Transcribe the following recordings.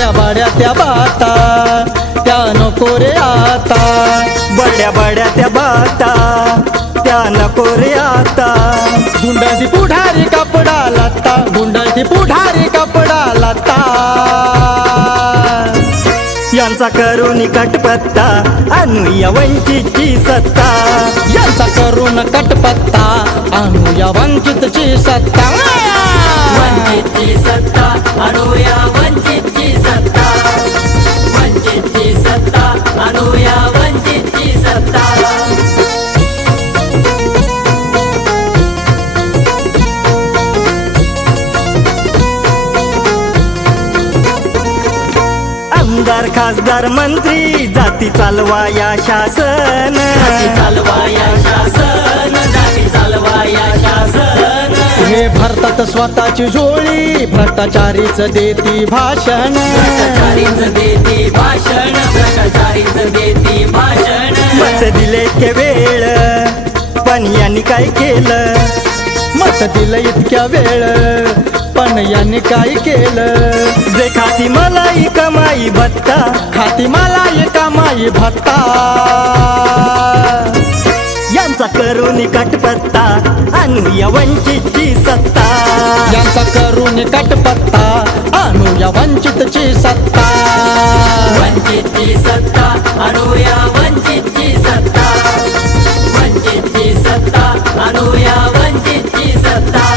बड्या बड्या त्या बाता त्या नको रे आता, बड्या बड्या त्या बाता त्या नको रे आता। गुंडाळती पुढारी कपडा लाता, गुंडाळती पुढारी कपडा लाता, यांचा करून कटपत्ता आणूया वंचितची सत्ता, यांचा करून कटपत्ता आणूया वंचितची सत्ता, वंचितची सत्ता आणूया वंचितची सत्ता, वंचितची सत्ता आणूया वंचितची सत्ता। आमदार खासदार मंत्री जाती चालवा या शासन, जाती चालवा या शासन, जाती चालवा या शासन। हे भरतात स्वतःची जोळी भ्रष्टाचारीच देती भाषण, भ्रष्टाचारीच देती भाषण, भ्रष्टाचारीच देती भाषण। मत दिले इतके वेळ पण यांनी काय केलं, मत दिलं इतक्या वेळ पण यांनी काय केलं, जे खाती मलाई कमाई भत्ता, खाती मलाई कमाई भत्ता, यांचा करून कटपत्ता आणूया वंचितची सत्ता, यांचा करून कटपत्ता आणूया वंचितची सत्ता, वंचितची सत्ता आणूया वंचितची सत्ता, वंचितची सत्ता आणूया वंचितची सत्ता।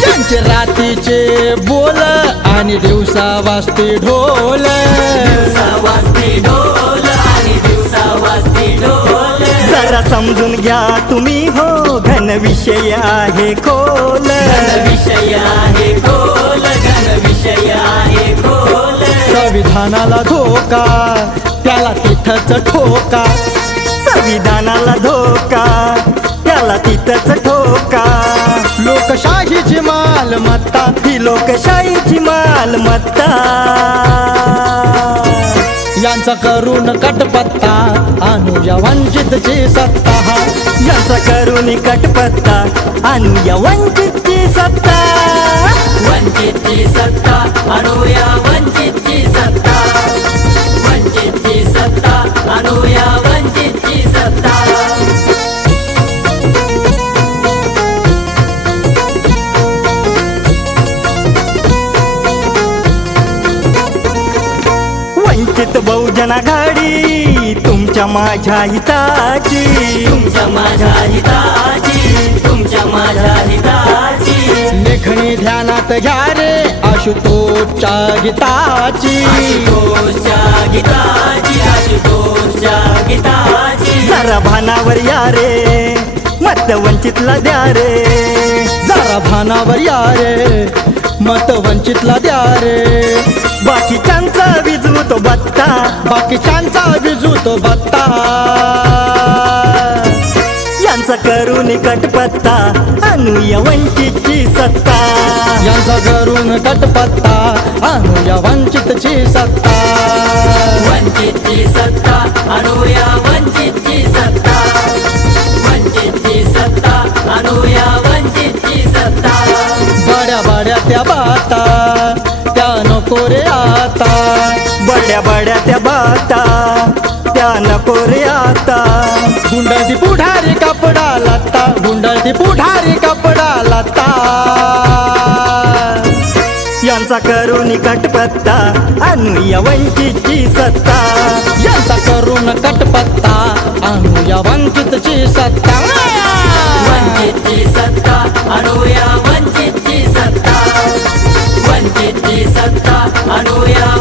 ज्यांचे रात्रीचे बोल आणि दिवसा वाजते ढोल, दिवसा वाजते ढोल आणि दिवसा वाजते ढोल। जरा समजून घ्या तुम्ही हो घन विषय आहे खोल, घन विषय आहे खोल, घन विषय आहे खोल। संविधानाला धोका त्याला तिथंच ठोका, संविधानाला धोका त्याला तिथंच ठोका, लोकशाहीची मालमत्ता ही लोकशाहीची मालमत्ता, यांचा करून कटपत्ता आणूया वंचितची सत्ता, यांचा करून कटपत्ता आणूया वंचितची सत्ता, वंचितची सत्ता आणूया वंचितची सत्ता, वंचितची सत्ता आणूया वंचितची सत्ता। वंचित बहुजन आघाडी तुमच्या माझ्या हिताची, तुमच्या माझ्या हिताची, तुमच्या माझ्या हिताची। लेखणी ध्यानात घ्या रे आशुतोषच्या गीताची, आशुतोषच्या गीताची, आशुतोषच्या गीताची। जरा भानावर या रे मत वंचितला द्या रे, जरा भानावर या रे मत वंचितला द्या रे, बाकीच्यांचा विजू तो बत्ता, बाकीच्यांचा विजू तो बत्ता, यांचा करून कटपत्ता आणूया वंचितची सत्ता, यांचा करून कटपत्ता आणूया वंचितची सत्ता, वंचितची सत्ता आणूया वंचितची सत्ता, वंचितची सत्ता आणूया वंचितची सत्ता। बड्या बड्या त्या बाता त्या नको रे आता, बड्या बड्या त्या बाता त्या नको रे आता, गुंडाळती पुढारी कपडा लाता, गुंडाळती पुढारी कपडा लाता, यांचा करून कटपत्ता आणूया वंचितची सत्ता, यांचा करून कटपत्ता आणूया वंचितची सत्ता, वंचितची सत्ता आणूया वंचितची सत्ता, वंचितची सत्ता आणूया